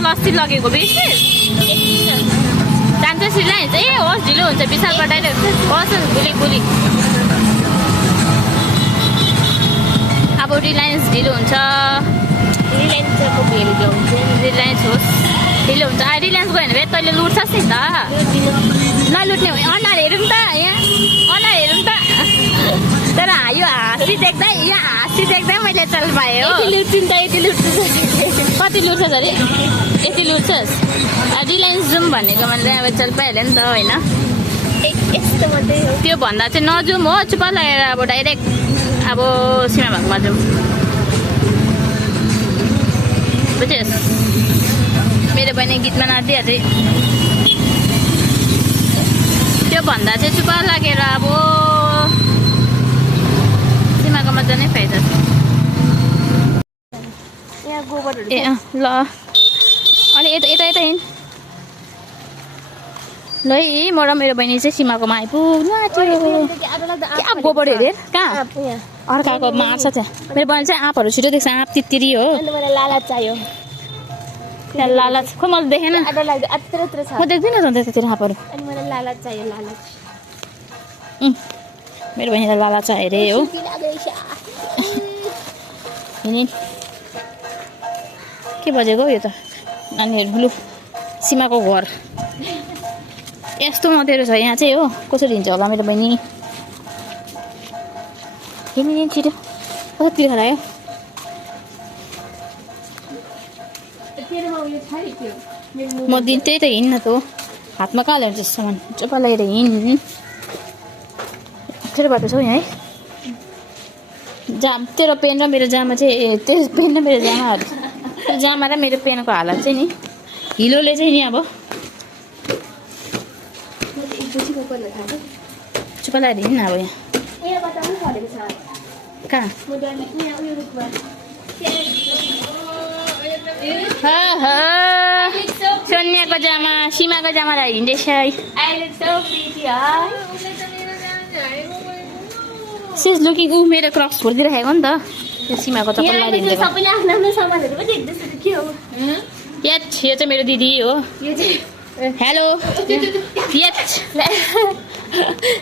तल अस्ति लगेको बेसी जान्छ रिलायन्स ए होस् ढिलो हुन्छ विशालबाट डाइरेक्ट होस् भोलि अब रिलायन्स ढिलो हुन्छ रिलायन्स होस् ढिलो हुन्छ रिलायन्स गयो भने तैँले लुट्छस् नि त नलुट्ने अनुहार हेरौँ त यहाँ अनुहार हेरौँ त तर यो हाँसी देख्दै मैले चल पाएँ हो कति लुट्छस् अरे यति लुट्छस् रिलायन्स जाउँ भनेको मैले अब चल पाइहाल्यो नि त होइन त्यो भन्दा चाहिँ नजाउँ हो चुप्पा लगाएर अब डाइरेक्ट अब सीमा भागमा जाउँ बुझ्यस् मेरो बहिनी गीतमा नाचिहाल्छ त्यो भन्दा चाहिँ चुप्पा लागेर अब सीमाकोमा जाने फाइदा छ ए ल अनि यता हिँड ल है म र मेरो बहिनी चाहिँ सीमाकोमा आइपुग्नु क्या गोबर हेरे कहाँ अर्काको मार्छ त्यहाँ मेरो बहिनी चाहिँ आँपहरू छिटो देख्छ आँप तित्तिरी हो लालच चाहियो त्यहाँ लालच खोइ मैले देखेन म देख्दिनँ त त्यतातिर आँपहरू लालच चाहियो लालच मेरो बहिनीलाई लालच चाहियो अरे हो के बजेको यो त नानीहरू लु सीमाको घर यस्तो मतेरो छ यहाँ चाहिँ हो कसरी हिँड्छ होला मेरो बहिनी हिँड्ने छिटो कतातिर खरायो म दिन त्यही त हिँड्न त हो हातमा कहाँ ल्याउँछ सामान चुप्पा लगाएर हिँड्नु तेरो बाटो छ यहाँ है तेरो पेन र मेरो जामा चाहिँ तेरो पेन र मेरो जामाहरू जामा र मेरो पेनको हालत चाहिँ नि हिलोले चाहिँ नि अब चुप्पा लगाएर हिँड्न अब यहाँ कहाँ सोनियाको जामा सीमाको जामा लगाएर हिँड्दैछ सेज लुकिङ ऊ मेरो क्रक्स खोलिदिइराखेको नि त त्यो सीमाको चप्पल लगाएर हिँडेको यो चाहिँ मेरो दिदी हो हेलो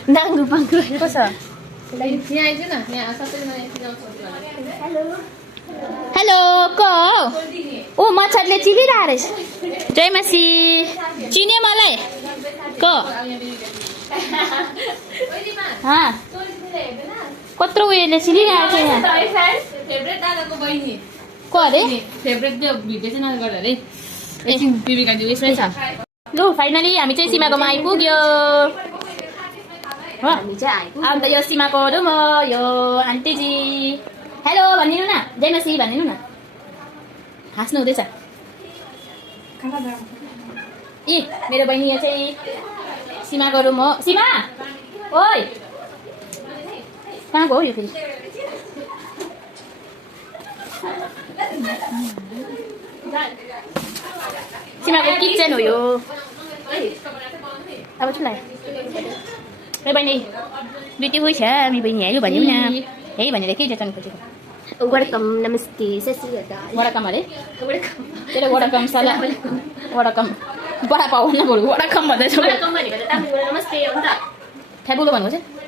नाङ्गु पाङ्गु हेलो को ओ मच्छरले चिलिरहेको रहेछ जय मासी चिन्यो मलाई को कत्रो उयोले चिलिरहेको छ यहाँ को अरे लु फाइनली हामी चाहिँ सीमाकोमा आइपुग्यो अन्त यो सीमाको रुम हो यो आन्टीजी हेलो भनिदिनु न जय मासी भनिदिनु न हाँस्नु हुँदैछ ए मेरो बहिनी यहाँ चाहिँ सीमाको रुम हो सीमा ओइ कहाँको हो यो फेरि सीमाको किचन हो यो अब चुला मेरो बहिनी ब्युटिफुल छ मेरो बहिनी हेऱ्यो भन्यो न यही भनेर के जताउनु खोजेको वेलकम नमस्ते वडकम अरे तेरो वडकम साला वडकम बडा पाउ न बोल्नु वडकम भन्दैछ नमस्ते ठ्याबुलो भन्नु चाहिँ